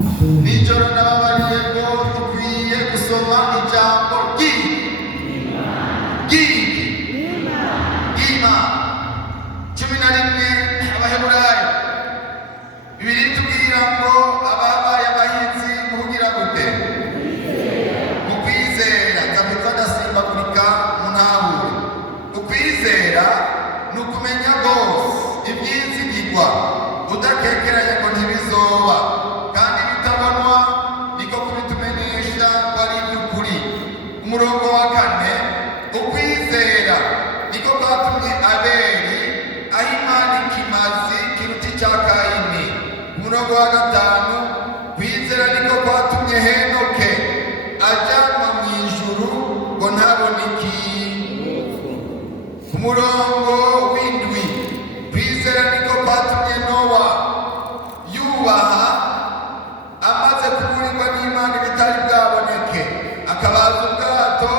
nijoro nababariye ko dukwiye gusoma ijambo ry'Imana 11 Abaheburayo. Bibiliya itubwira ngo ababaye abahinzi muhugira gute? Mu kwizera. Kapitwa ndasimbagurika mu ntahure. Ukwizera ni ukumenya rwose ibyizigirwa udakekeranya ngo ntibizoba, kandi bitabonwa niko kubitumenyesha ko ari iby'ukuri. Umurongo wa 4, ukwizera niko kwatumye Abeli aho Imana ikimazi kiruta icya Kayini. Umurongo wa 5, kwizera niko kwatumye Henoke ajyanwa mu ijuru ngo ntabone ikintu. Umurongo w'indwi, kwizera niko kwatumye Nowa yubaha amaze kuburirwa n'Imana ibitari bwaboneke, akabaza ubwato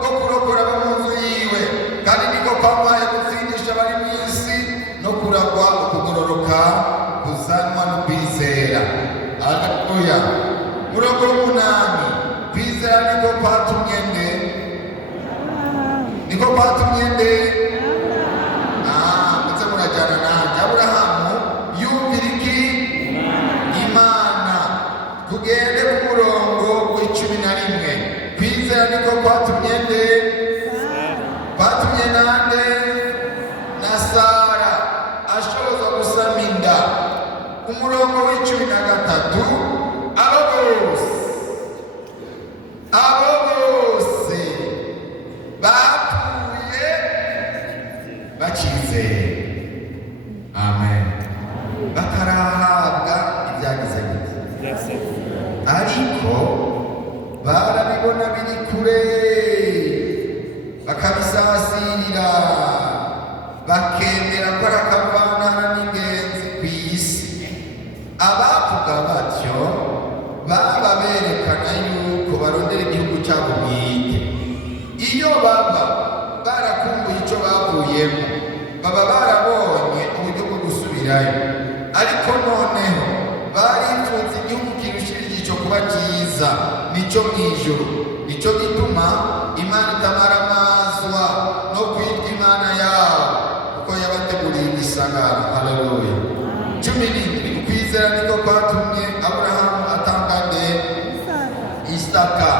bwo kurokora abo mu nzu yiwe, kandi niko kwamuhaye gutsindisha abari mu isi no kuragwa ukugororoka kuzanwa no kwizera. Haleluya. Umurongo w'8, kwizera niko kwatumye nde? Niko kwatumye nde? Ndetse murajyana nanjye. Aburahamu yumvira iki? Imana. Tugende ku murongo w'11, kwizera niko kwatumye nde? Kwatumye nande? Na Sara ashoboza gusama inda. Umurongo w'13, abo bose bapfuye bakizeye. Amen. Batarahabwa ibyagize gute, ariko barabibona biri kure bakabisasirira, bakemera ko ari akavantara n'ingenzi ku isi. Abavuga batyo baba berekana yuko barondera igihugu cyabo bwite. Iyo baba barakumbuye icyo bavuyemo, baba barabonye uburyo bwo gusubirayo, ariko noneho barifuza igihugu kirushirije icyo kuba cyiza, nicyo mu ijuru. Nicyo gituma Imana itamaramazwa no kwitwa Imana yabo, kuko yabateguriye igisagara. Haleluya. 17, ukwizera niko kwatumye Aburahamu atanga nde? Isaka.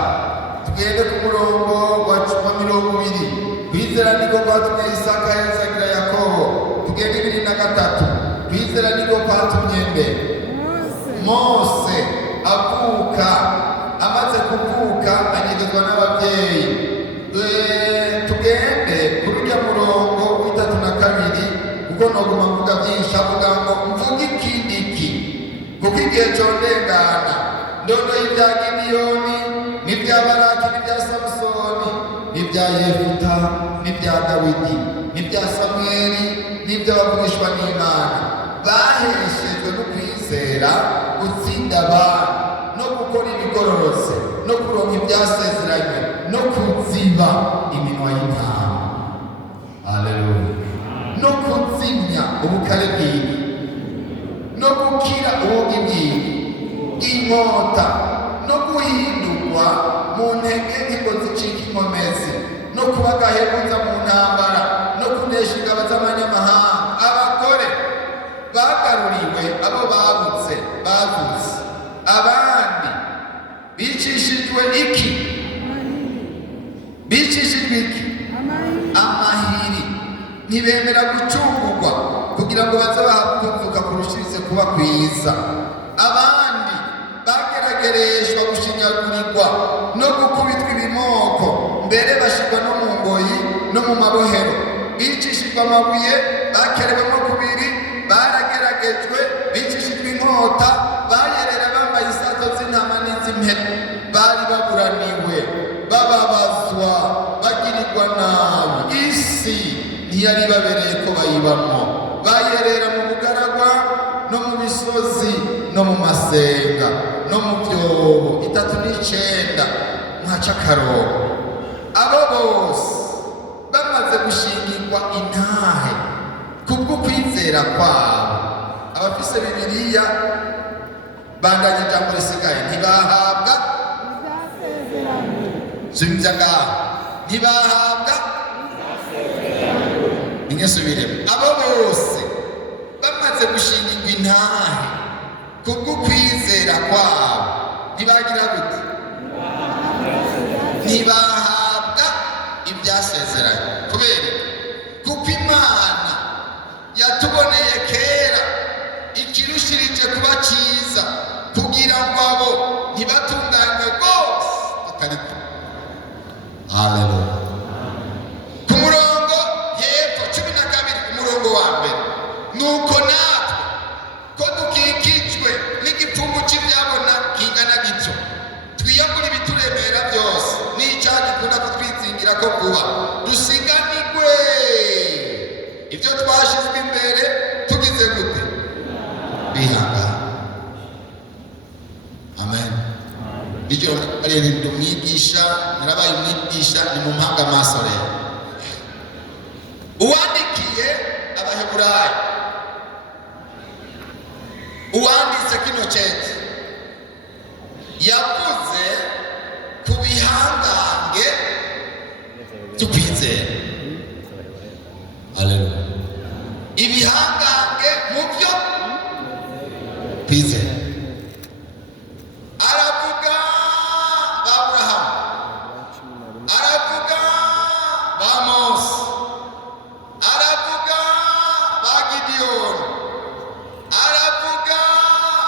Tugende ku murongo wa 20, kwizera niko kwatumye Isaka yazagira Yakobo. Tugende 23, kwizera niko kwatumye nde? Mose avuka. Amaze kuvuka anyegezwa n'ababyeyi. Tugende kuri urya murongo w'32, kuko noguma mvuga byinshi. Avuga ngo mvuge ikindi iki, kuko igihe cyondengana ndondo y'ibya Gidiyoni n'ibya Baraki n'ibya Samusoni n'ibya Yefuta n'ibya Dawidi n'ibya Samweli n'iby'abavugishwa n'Imana. Baheshejwe no kwizera gutsinda abantu no gukora ibigororotse no kuronka ibyasezeranye no kuziba iminwa y'intama. Haleluya. No kuzimya ubukare bw'iyi, no gukira ubugi bw'inkota, no guhindurwa mu ntege ngo zicike inkomezi, no kuba agahebuza mu ntambara, no kunesha ingabo z'abanyamahanga. Abagore bagaruriwe abo babutse bavuze. Abandi bicishijwe iki? Bicishijwe iki? Amahiri. Ntibemera gucungurwa kugira ngo baze bahakuzuka kurushirize kuba kwiza. Abandi bageragereshwa gushinyagurirwa no gukubitwa ibimoko, mbere bashirwa no mu ngoyi no mu mabohero. Bicishijwe amabuye, bakerewemo kubiri, barageragejwe, bicishijwe inkota, bayerera bambaye isato z'intama n'iz'impene. Bari baburaniwe, bababazwa, bagirirwa nabi. Isi ntiyari babereye ko bayibamo. Bayerera mu bugaragwa no mu misozi no mu masenga no mu byobo 39 nk'acakarongo. Abo bose bamaze gushingirwa intahe kubwo kwizera kwabo. Abafise Bibiliya bandanye ijambo risigaye. Ntibahabwa subiza ngaho, ntibahabwa ingesubiremo. Abo bose bamaze gushingirwa intahe kubw'ukwizera kwabo ntibagira gute? Ntibahabwa ibyasezeranye. Kubera kuko Imana yatuboneye kera ikirushirije kuba cyiza kugira ngo abo ntibatunganywe rwose batariko. Haleluya. Ku murongo hepfo 12 umurongo wa mbere, nuko natwe ko dukikijwe n'igipfungu cy'ibyabona kingana gityo twiyambura ibituremera byose n'icyaha gikunda kutwizingira ko vuba, dusiganirwe ibyo twashyizwe imbere tugize gute? Bihangana. Amen. Icyo ari ndi umwigisha, narabaye umwigisha, ni mu mpanga amaso rero. Uwandikiye Abaheburayo, uwanditse kino cyete yavuze ku bihangange by'ukwizera. Haleluya. Ibihangange mu byo kwizera. Aravuga ba Aburahamu, aravuga ba Mose, aravuga ba Gideyoni, aravuga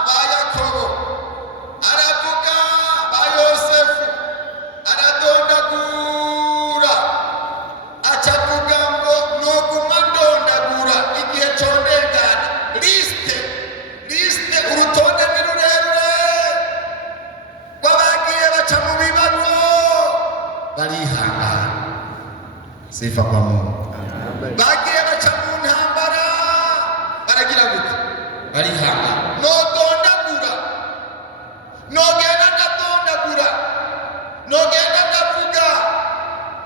ba Yakobo, aravuga ba Yosefu, aradondagura acavuga ngo noguma ndondagura igihe condengana. Liste urutonde ni rurerure rw'abagiye baca mu bibazo barihangana. Sifa kwa Mungu. Bagiye baca mu ntambara baragira gute? Barihangana. Nodondagura, nogenda ndadondagura, nogenda ndavuga,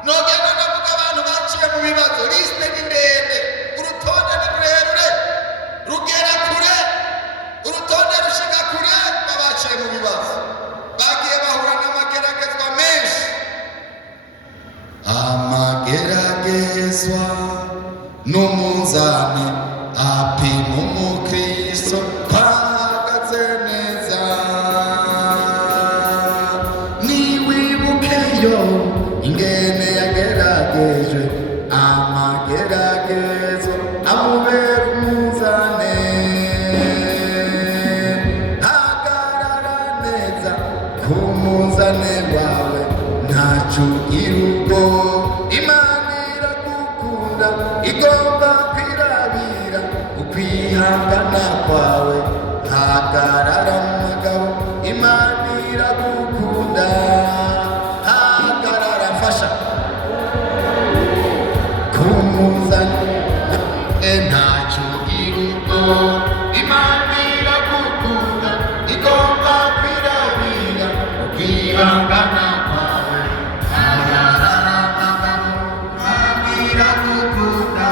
nogenda ndavuga abantu baciye mu bibazo. Liste ni ndende, urutonde ni rurerure rugera kure, urutonde rushika kure rw'abaciye mu bibazo bagiye bahura n'amageragezwa menshi. Amageragezwa n'umunzani apima umukristo ahagaze neza. Niwibukeyo ingene yageragejwe, amageragezo amubera umunzane. Hagarara neza ku munzane wawe, ntacyo ugira ubwo. Imana iragukunda, igomba kwirabira ukwihangana kwawe. Hagarara mugabo, Imana iragukunda. Hagarara, mfasha ku munzane, ntacyo ugira ubwo. Imana iragukunda, igomba kwirabira ukwihangana kwawe. Hagarara mugabo, Imana iragukunda.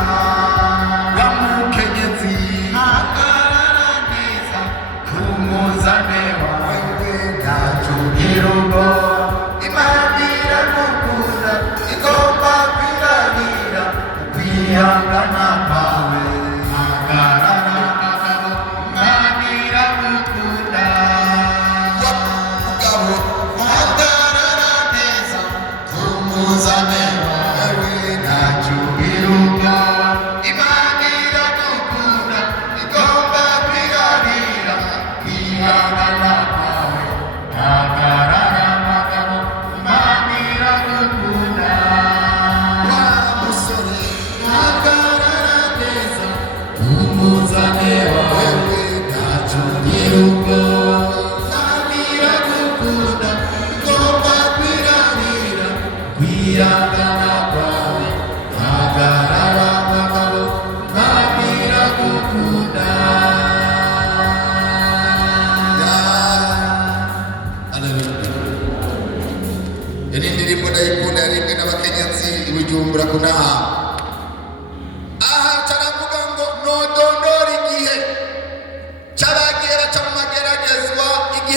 Wa mukenyezi, hagarara neza ku munzane.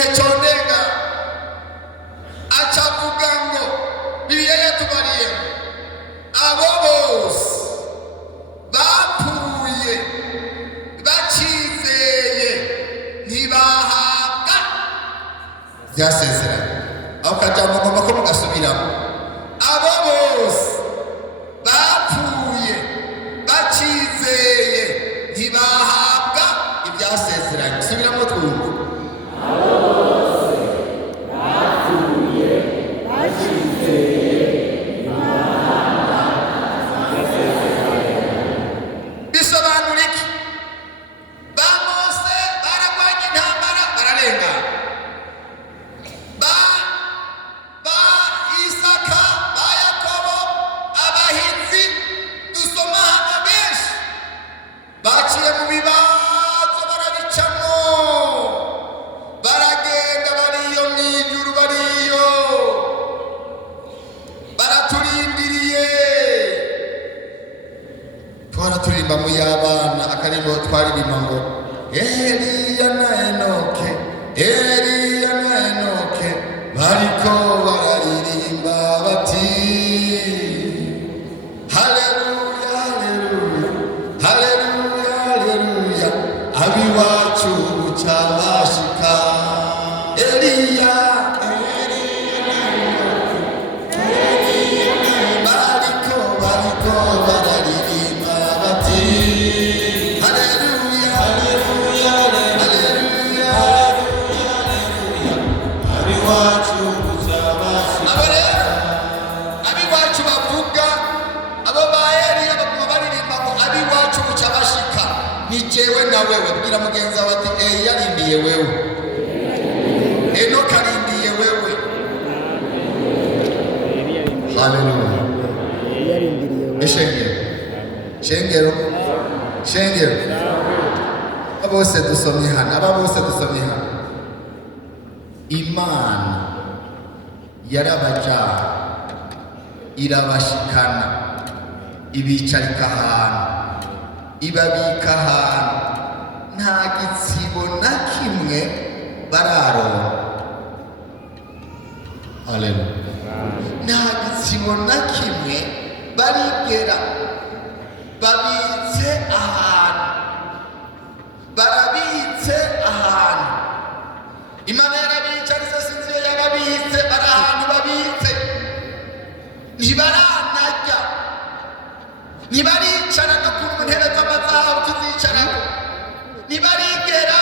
igihe condenga acavuga ngo Bibiliya yatubariye abo bose bapfuye bacizeye ntibahabwa byasezeranye. aho kajambo ngomba ko mugasubiramo abo bose bapfuye bacizeye ntibahabwa ibyasezeranye. subiramo twumva abo bose bapfuye bacizeye ntibahabwa ibyasezeranye. bisobanura iki? ba Mose baragwanye intambara bararengana, ba Isaka ba Yakobo abahinzi dusoma hano benshi baciye mu bibazo barabicamo baragenda bariyo mw'ijuru bariyo baraturindiriye. twaraturimba mu y'abana akarimbo twaririmba ngo Eliya na Enoke Eliya na Enoke bariko bararirimba bati haleluya haleluya haleluya haleluya abiwacu buca bashika. Eliya bariko bararirimba bati haleluya haleluya haleluya abiwacu buca bashika. abo rero abiwacu bavuga abo ba Eliya baguma baririmba ngo abiwacu buca bashika. ni jewe na wewe. bwira mugenzi wawe ati Eliya arindiye wewe, Enoka arindiye wewe. haleluya. Shengero shengero shengero abo bose dusomye hano, aba bose dusomye hano, Imana yarabajana irabashikana ibicarika ahantu ibabika ahantu nta gitsibo na kimwe bararonka. haleluya. nta gitsibo na kimwe barigera. babitse ahantu barabitse ahantu Imana yarabicarize sinzi yababitse bari ahantu babitse ntibaranajya ntibaricara no ku ntebe z'amazahabu tuzicaramo ntibarigera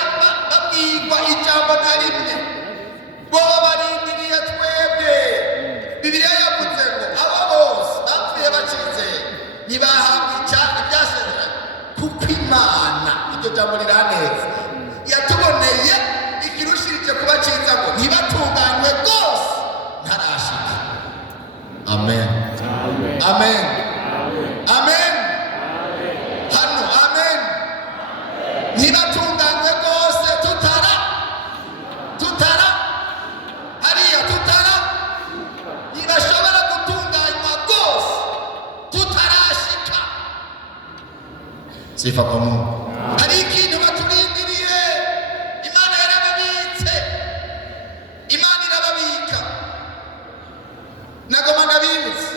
babwirwa ijambo na rimwe. bo barindiriye twebwe. Bibiliya yavuze ngo abo bose bapfuye bacizeye ntibahabwa ibyasezeranye kuko Imana, iryo jambo riraneza, yatuboneye ikirushirije kuba cyiza ngo ntibatunganywe rwose ntarashika. amen amen amen hano amen. ntibatunganywe rwose tutara hariya tutara ntibashobora gutunganywa rwose tutarashika. sifa kwa Mungu. hari ikintu baturindiriye. Imana yarababitse, Imana irababika. nagoma ndabibutse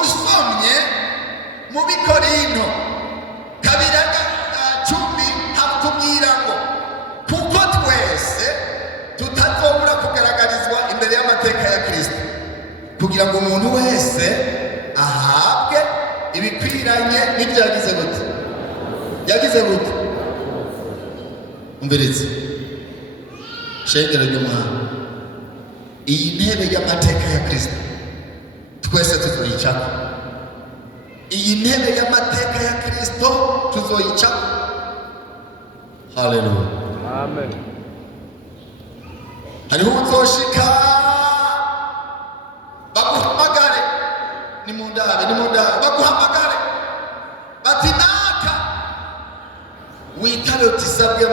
usomye mu Bikorinto 2:10 hakubwira ngo kuko twese tutazobura kugaragarizwa imbere y'amateka ya Kristo kugira ngo umuntu wese ahabwe ibikwiranye n'ibyo yagize gute. umberetse shengero ry'umwana, iyi ntebe y'amateka ya Kristo twese tuzoyicako. iyi ntebe y'amateka ya Kristo tuzoyicako. haleluya amen. hariho uzoshika baguhamagare nimundabe baguhamagare bati naka witale utisabwe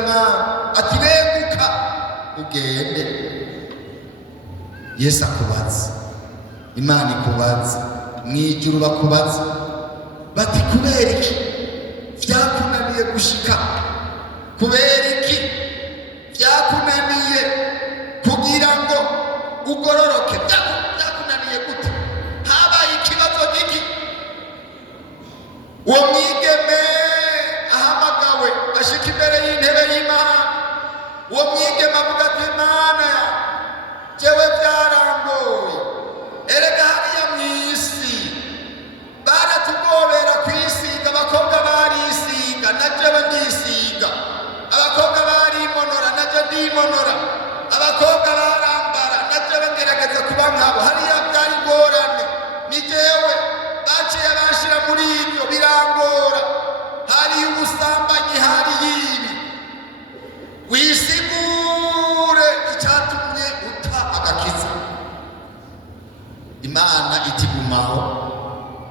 ati beguka ugende. Yesu akubaza, Imana ikubaza, mw'ijuru bakubaza bati kubera iki vyakunaniye gushika? kubera iki ugororoke. Byakunaniye gute? Habaye ikibazo giki? Uwo mwigeme ahamagawe ashika imbere y'intebe y'Imana. Uwo mwigeme avuga ati Mana jewe byarangoye, erega hariya mw'isi baratugobera kwisiga, abakobwa barisiga na jewe ndisiga, abakobwa barimonora na jewe ndimonora, abakobwa barambara na jewe ngerageza kuba nkabo. Hariya byari ngorane, ni jewe baciye banshira muri ibyo birangora. Hari ubusambanyi, hari ibi. Wisigure icyatumye uta agakiza. Imana itigumaho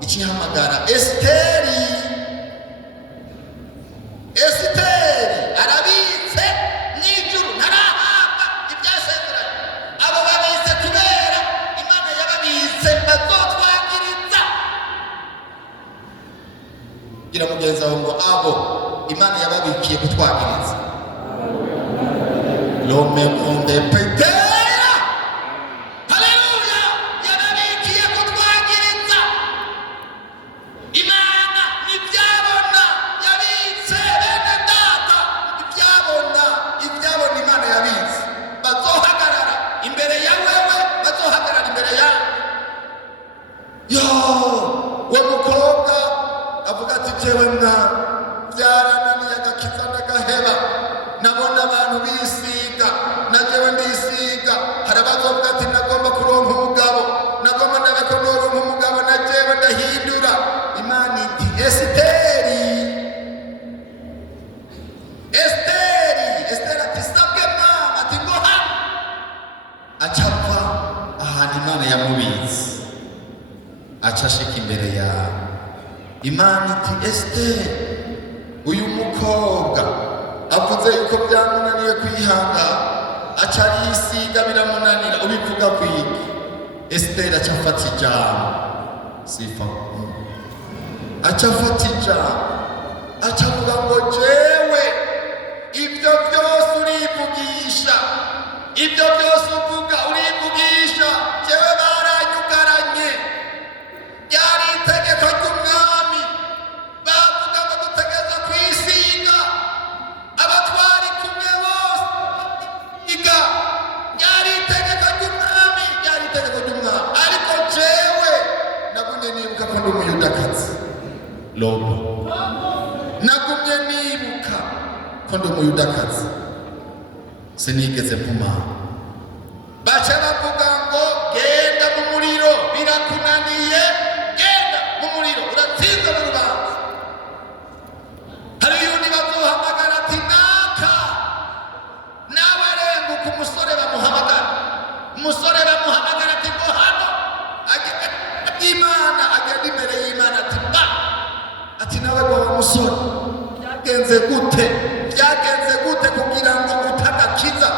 ikihamagara Esiteri. Esiteri arabitse n'ijuru ntarahabwa ibyasezeranye. Abo babitse kubera Imana yababitse bazotwagiriza. Gira mugenzi wawe ngo abo Imana yababikiye kutwagiriza. L'homme monde petera. Haleluya. Yababikiye kutwagiriza. Imana ibyabona yabitse bene data. Ibyabona Imana yabitse. Bazohagarara imbere ya wewe, bazohagarara imbere ya yo. We mukobwa avuga ati jewe mwana byarananiye agakiza ndagaheba, nabona abantu bisiga na jewe ndisiga. Hari abazovuga ati nagomba kuronka umugabo, nagomba ndabe ko noronka umugabo na jewe ndahindura. Imana iti Esiteri ati sabwe mama, ati ngo hano. Acapfa ahantu Imana yamubitse, acashika imbere yawe. Imana iti Esiteri, uyu mukobwa avuze yuko byamunaniye kwihangana, aca yisiga biramunanira, ubivuga kwiki? Esiteri aca afata ijambo, aca afata ijambo, aca avuga ngo jewe ibyo byose urivugisha, ibyo byose uvuga urivugisha, jewe baranyugaranye. Ryari itegeko ry'umwami, bavuga ngo dutegeza kwisiga, abatwari kumwe bose iga. Ryari itegeko ry'umwami, ariko jewe nagumye nibuka ko ndi umuyudakazi. Lobo nagumye nibuka ko ndi umuyudakazi, sinigeze mpumana. Baca bavuga ngo genda mu muriro, birakunaniye, genda mu muriro, uratsinze mu rubanza. Hari uyundi bazohamagara ati naka, nawe renguka. Umusore bamuhamagara ati ngo hano. Imana agenda imbere y'Imana ati ba, ati nawe ngo wa musore byagenze gute kugira ngo utagakiza?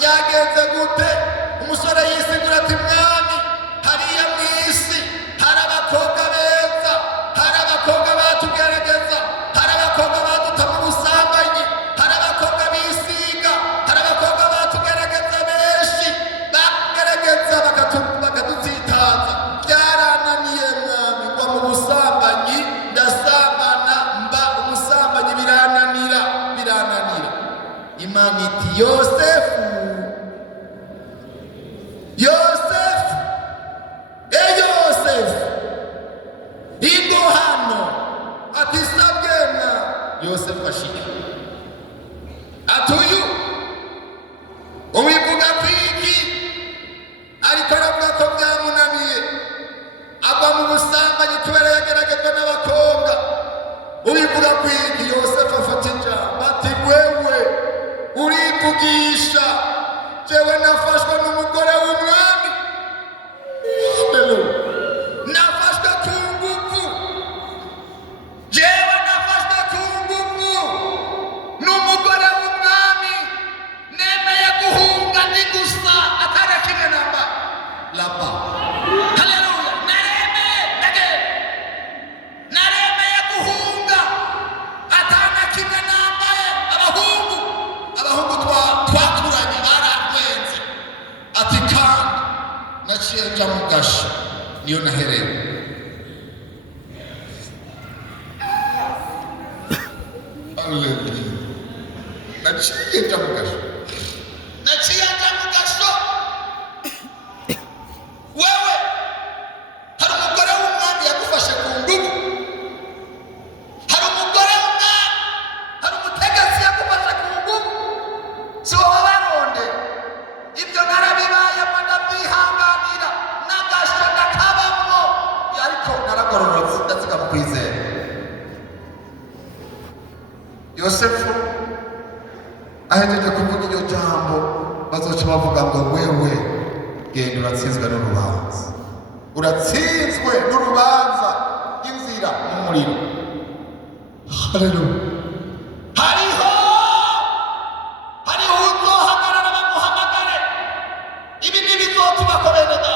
Byagenze gute? Umusore yisigura ati mwami, hariya mw'isi hari abakobwa beza, hari abakobwa batugerageza, hari abakobwa baduta mu busambanyi, hari abakobwa bisiga, hari abakobwa batugerageza benshi, bagerageza bakadutsitaza. Byarananiye mwami, ngo mu busambanyi ndasambana, mba umusambanyi, birananira. Imana iti Yosefu, ingo hano. Ati sabwe mwana. Yosefu ashika ati uyu ubivuga kwiki? Ariko aravuga ko byamunaniye, agwa mu busambanyi kubera yageragejwe n'abakobwa. Ubivuga kwiki? Yosefu afata ijambo ati wewe urivugisha, jewe nafashwe n'umugore w'umwami. Nafashwe ku nguvu, jewe nafashwe ku nguvu n'umugore w'umwami. Nemeye guhunga ni gusa, atari kimwe namba lapa. Haleluya. Naremeye guhunga, atana kimwe nambaye. Abahungu twakuranye barantwenze ati kandi naciye nja mu gasho niyo nahereye. Naciye nja mu gasho wewe hari umugore w'umwami yagufashe ku ngufu, hari umugore w'umwami, hari umutegetsi yagufashe ku ngufu, si wowe baronde. Ibyo narabibayemo ndabyihanganira, n'agasho ndakabamwo, ariko naragororotse ndaziga mu kwizera. Yosefu ahejeje kuvuga iryo jambo bazoca bavuga ngo wewe genda uratsinzwe n'urubanza, uratsinzwe n'urubanza inzira n'umuriro. Haleluya. hariho uzohagarara bamuhamagare, ibi ntibizotubako bene data.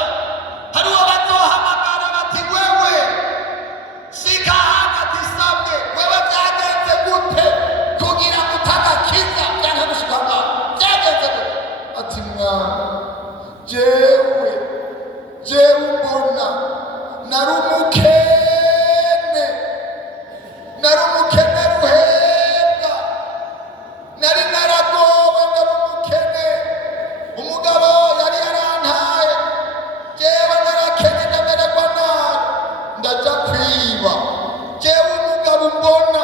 Hariho bazohamagara bati wewe shika hano tisabwe, wewe byagenze gute kugira ngo utagakiza byanka gushika ngaho, byagenze gute? Ati mwana jewe mbona nari umukene ruhebwa, nari naragowe ndaba umukene, umugabo yari yarantaye, jewe narakene ndamererwa nabi ndaja kwiba. Jewe umugabo mbona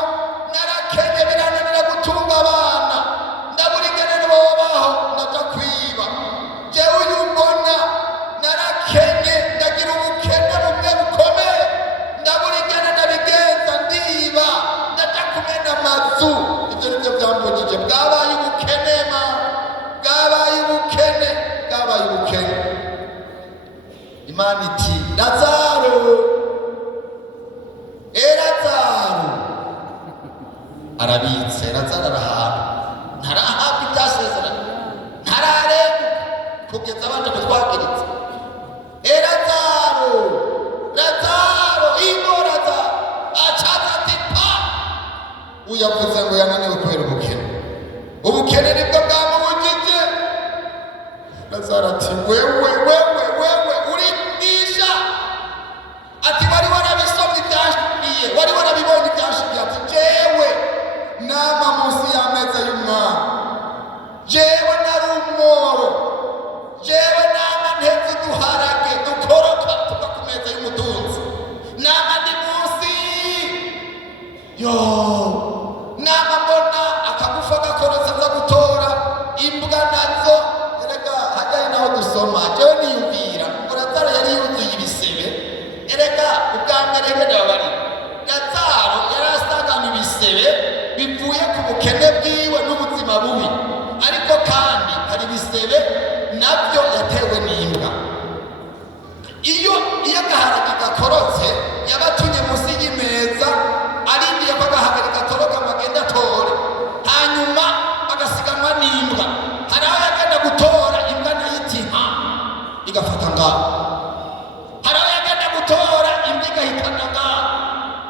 narakene birananira gutunga abana, ndabura ingene bobaho ndaja kwiba. Jewe uyu mbona narakenye ndagira ubukene bumwe bukomeye, ndabura ingene ndabigenza ndiba ndaja kumena amazu. Ibyo nibyo byambujije, bwabaye ubukene bwabaye ubukene. Imana iti Lazaro arabitse. Lazaro arahaga, ntarahabwa ibyasezeranye, ntararenga kugeza abanje kutwagiritse. Lazaro acaza ati pa, uyavuze ngo yananiwe kubera ubukene nibwo bwamubujije. Lazaro ati wewe urindisha, ati wari warabisomye ibyashikiye, wari warabibonye ibyashikiye. Ati jewe nama munsi y'ameza y'umwami, jewe nari umworo, jewe nama nteze duharage dukoroka tuva ku meza y'umutunzi, nama ndi munsi nama mbona akagufa gakorotse nza gutora imbwa nazo. Erega hajyayo naho dusoma, jewe niyumvira ngo Lazaro yari yuzuye ibisebe. Erega ubwa mbere bari Lazaro yari asanganywe ibisebe bivuye ku bukene bwiwe n'ubuzima bubi, ariko kandi hari ibisebe nabyo yatewe n'imbwa. Iyo agaharage gakorotse yabatunye munsi y'imeza, arindiye ko agaharage gatoroka bagenda atore, hanyuma bagasiganwa n'imbwa. Hari aho yagenda gutora imbwa nayo iti nka igafata ngaho, hari aho yagenda gutora imbwa igahitana ngaho,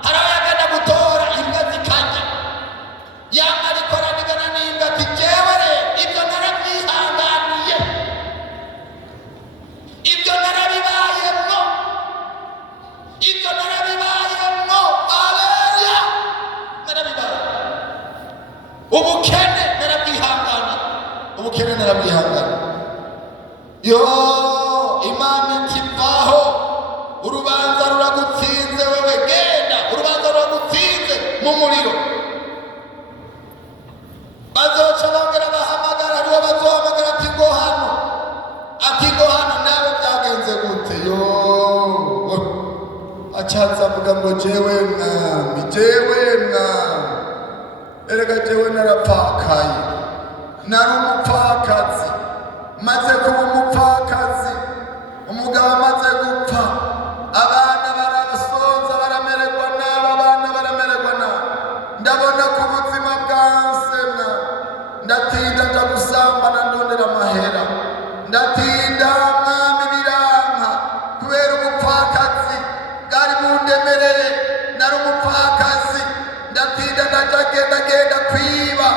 hari aho yagenda gutora imbwa zikarya. Yamara ikoranigana n'imbwa ati jewe ibyo narabyihanganiye, ibyo narabibayemwo. Aleluya, narabibaye. Ubukene narabwihangana. Imana itivaho, urubanza ruragutsinze wewe, genda, urubanza ruragutsinze mu muriro. Bazoca bongera bahamagara, hariho bazohamagara ati ngo hano, nawe byagenze gute? Acaza avuga ngo jewe mwami, erega jewe narapfakaye, nari umupfakazi, maze kuba umupfakazi, umugabo amaze gupfa, abana barasonza baramererwa nabi, ndabona ku buzima bwansena, ndatinda nja gusambana ndondera amahera, ndatinda mwami biranka kubera umupfakazi bwari bundemereye. Nari umupfakazi, ndatinda ndagenda kwiba,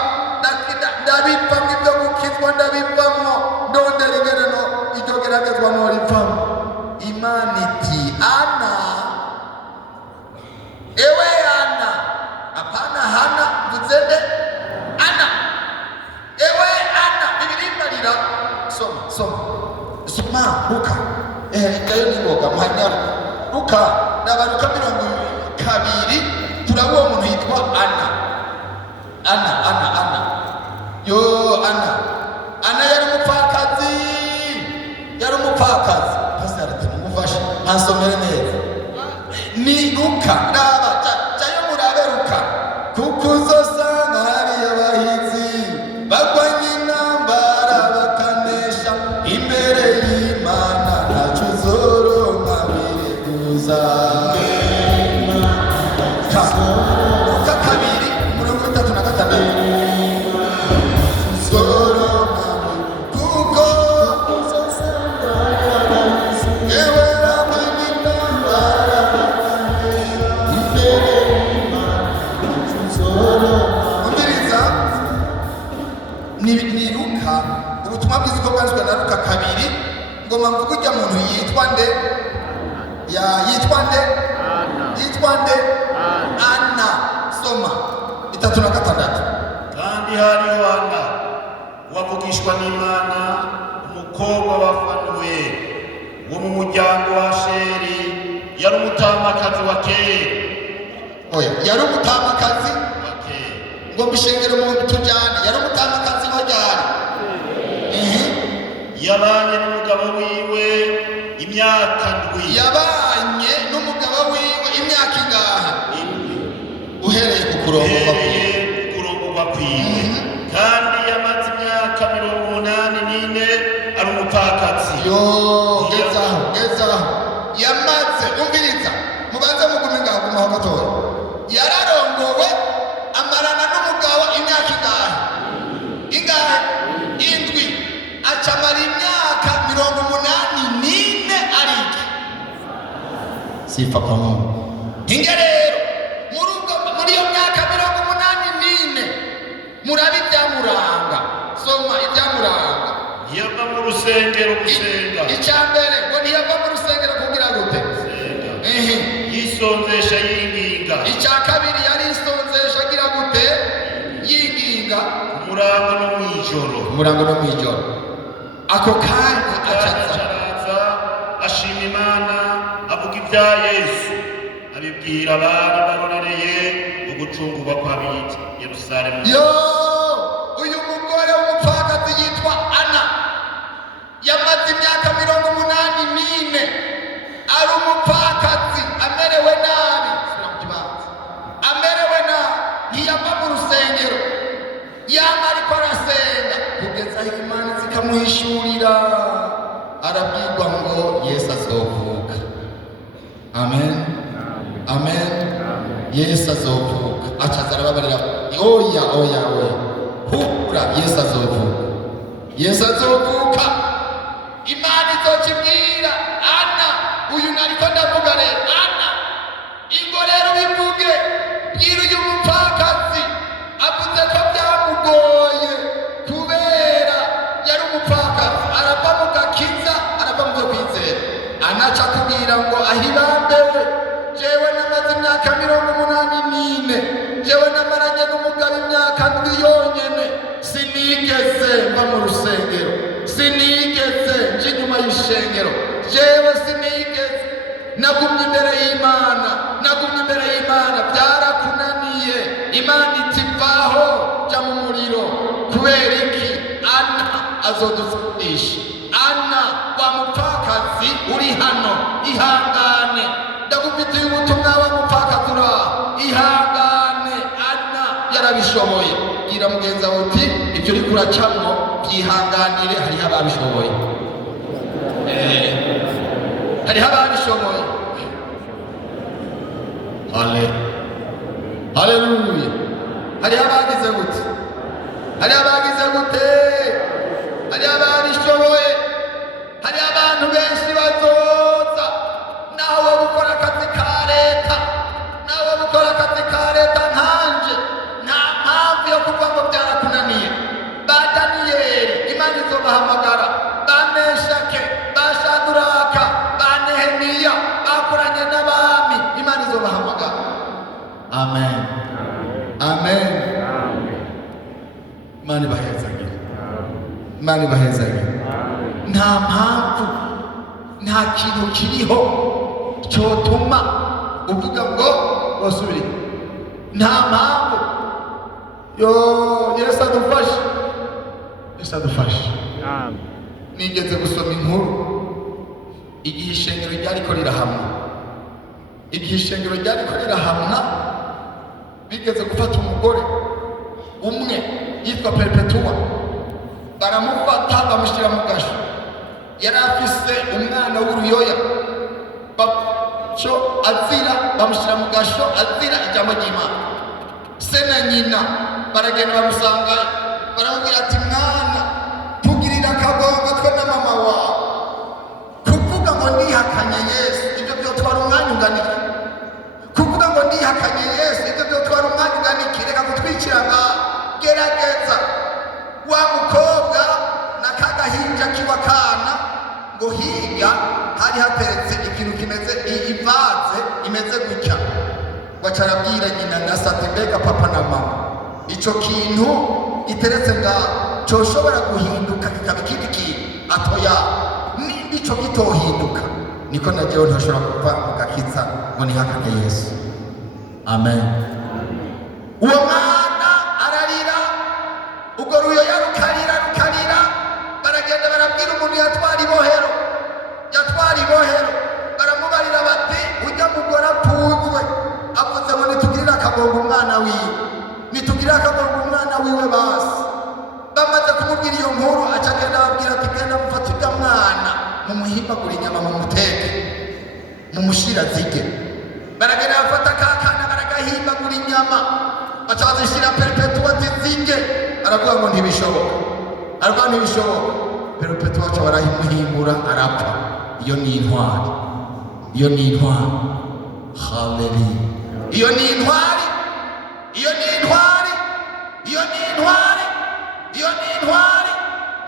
ndabivamo ibyo gukizwa, ndabivamo ndondera ingene iryo geragezwa norivamo. Ikayo niboga mpanyara Luka naba Luka 2 turabona uwo muntu yitwa Ana yari umupfakazi pastor ati mumufashe ansomere neza ni Luka naba cyayo murabe Luka kuko uzosanga hari abahizi bagwanye intambara bakanesha imbere y'Imana ntacyo uzoronka bireguza Luka 2:36 ni Luka ubutumwa bwiza ko bwanditswe na Luka 2 ngo mvuga ujya muntu yitwa nde Ana soma 3:6 kandi hariho Ana wavugishwa n'Imana umukobwa wa Fanueli wo mu muryango wa Asheri yari umutamakazi wa kera yari umutamakazi ngo mbishengere mu tujyane yari umutamakazi wa ryari yabanye n'umugabo wiwe imyaka 7 yabanye n'umugabo wiwe imyaka ingahe uhereye ku kurongorwa kwiwe kandi yamaze imyaka 84 ari umupfakazi gezaho yamaze umviriza mubanze mugume ngaho gumaho gatoya yararongowe amarana n'umugabo imyaka ingahe 7 acamara imyaka 84 ariki sifa kwa Mungu ingerero muri iyo myaka 84 murabi byamuranga soma ibyamuranga ntiyava mu rusengero gusenga icyambere ngo ntiyava mu rusengero kugira gute yisonzesha yinginga icya kabiri yari isonzesha agira gute yinginga umurango no mwijoro ako kanya acaza ashima Imana avuga ibya Yesu abibwira abari barorereye ugucungurwa kw'ab'iki Yerusalemu uyu mugore w'umupfakazi yitwa Ana yamaze imyaka 84 ari umupfakazi amerewe nabi ntiyava mu rusengero yama ariko arasenga kugeza aho Imana zikamuhishurira arabwirwa ngo Yesu azovuka amen Yesu azovuka acaza arababarira oya hura Yesu azovuka Imana izokibwira Ana uyu nariko ndavuga rero Ana ingo rero bivuge bwira uyu mupfakazi avuze ko byamugoye kubera yari umupfakazi arava mu gakiza arava mu byo kwizera anaca kubwira ngo ahibambewe jewe namaze imyaka 84 jewe namaranye n'umugabo imyaka 7 yonyene sinigeze mva mu rusengero sinigeze nje inyuma y'ishengero jewe sinigeze nagumye imbere y'Imana byarakunaniye Imana itivaho jya mu muriro kubera iki Ana azodusindisha Ana wa mupfakazi uri hano ihangane ndagufitiye ubutumwa wa mupfakazi ihangane Ana yarabishoboye bwira mugenza wawe uti ibyo uri kuracamo byihanganire hariho ababishoboye haleluya hariho abagize gute hariho ababishoboye hariho abantu benshi bazoza nawe gukora akazi ka leta nkanje nta mpamvu yo kuvuga ngo byarakunaniye ba Daniyeli Imana izobahamagara ba Meshake ba Shaduraka ba Nehemiya bakoranye n'abami Imana izobahamagara amen Imana ibahezagire nta mpamvu nta kintu kiriho cyotuma uvuga ngo wasubire. Nta mpamvu. Yesu adufashe. Yesu adufashe. Nigeze gusoma inkuru igihe ishengero ryariko rirahamwa. Igihe ishengero ryariko rirahamwa, bigeze gufata umugore umwe yitwa Perpetua, baramufata bamushyira mu gasho. Yari afise umwana w'uruyoya cyo azira, bamushyira mu gasho azira ijambo ry'Imana. Se na nyina baragenda bamusanga, baramubwira ati mwana, tugirira akagongo twe na mama wawe, kuvuga ngo ndihakanye Yesu ibyo byotwara umwanya unganiki. Kuvuga ngo ndihakanye Yesu ibyo byotwara umwanya unganiki. Reka kutwikira nga gerageza wa mukobwa na kagahinja kiwa kana ngo higa hari hateretse ikintu kimeze ivaze imeze gutya, wacarabwira nyina na sati, mbega papa na mama, ico kintu iteretse nga coshobora guhinduka kikaba ikindi kintu? Atoya, nimba ico gitohinduka niko na jewe ntashobora kuva mu gakiza ngo nihakane Yesu. Amen. Uwo mwana ararira, ubwo ruyoya rukarira, baragenda barabwira umuntu yatwara ibohero, baramubarira bati ujya mugora apfunzwe, avuze ngo nitugirire akagongo umwana wiwe, basi. Bamaze kumubwira iyo nkuru, aca agenda ababwira ati genda mufate ujya mwana mumuhimbagura inyama, mumuteke, mumushira zige. Baragenda bafata kakana baragahimbagura inyama, baca bazishira Perpetua zizige. Aravuga ngo ntibishoboka. Perpetua aca barahimuhimbura, arapfa. Iyo ni intwari. Haleluya. Iyo ni intwari.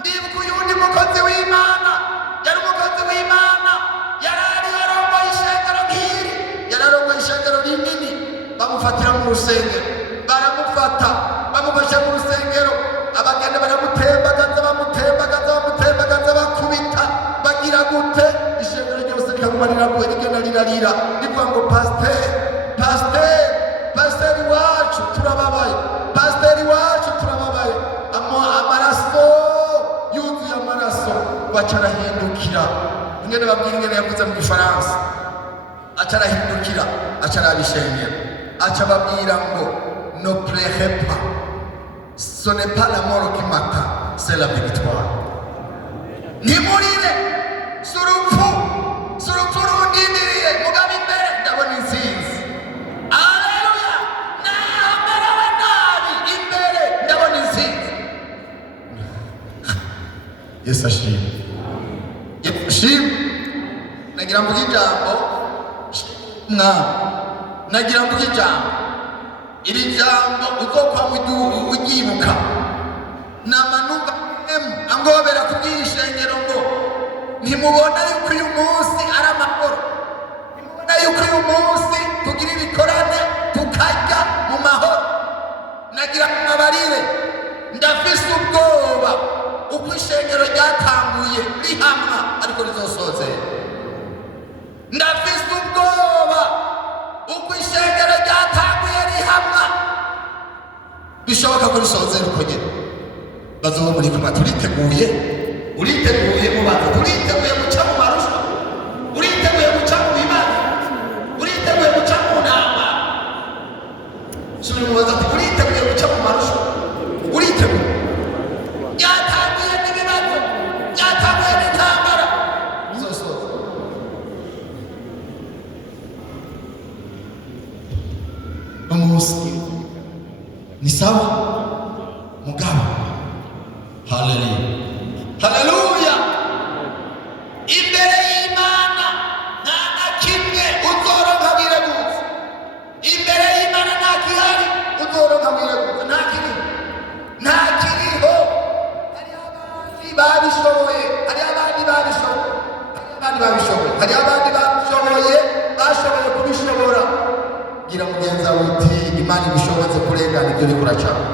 Ndibuka uyundi mukozi w'Imana, yari umukozi w'Imana, yari arongoye ishengero nk'iri, yari arongoye ishengero rinini. Bamufatira mu rusengero, baramufata bamufashe mu rusengero, abagenda baramutembagaza, bakubita, bagira gute, ishengero ryose rikaguma riraguye, rigenda rirarira, rivuga ngo pasiteri wacu turababaye, amaraso yuzuye amaraso. Baca arahindukira, ingene babwira ingene yavuze mu Gifaransa, aca arahindukira, aca arabishengera, aca babwira ngo ne pleurez pas, ce n'est pas la mort qui m'attend, c'est la victoire. Ntimurire, si urupfu rundindiriye, mugabe imbere ndabona intsinzi. Aleluya. Naho merewe nabi, imbere ndabona intsinzi. Yesu ashimwe. Nagira mvuge ijambo iri jambo uzokwama ugibuka. Namanuka angobera kubwira ishengero ngo ntimubona yuko uyu munsi ari amahoro, ntimubona yuko uyu munsi tugira ibikorane tukarya mu mahoro. Nagira abarire, ndafise ubwoba uko ishengero ryatanguye rihamwa ariko rizosozera. Ndafise ubwoba uko ishengero ryatanguye rihamwa bishoboka ko risozera uko nyene. Bazoba muri kumwe, turiteguye mubanza, turiteguye guca mu marusha, uriteguye guca mu bibazo, uriteguye guca mu nama. Subira mubaza ati uriteguye guca mu marusha, uriteguye. Byatanguye n'ibibazo, byatanguye n'intambara, bizosoza. Umunsi ni sawa mugabo. Haleluya. Imbere y'Imana nta na kimwe uzoronka birebuza. Imbere y'Imana nta gihari uzoronka birebuza, nta kiriho. Hari abandi babishoboye, bashoboye kubishobora. Gira mugenzi wawe uti Imana ibishoboze kurengana ibyo uriko uracamo.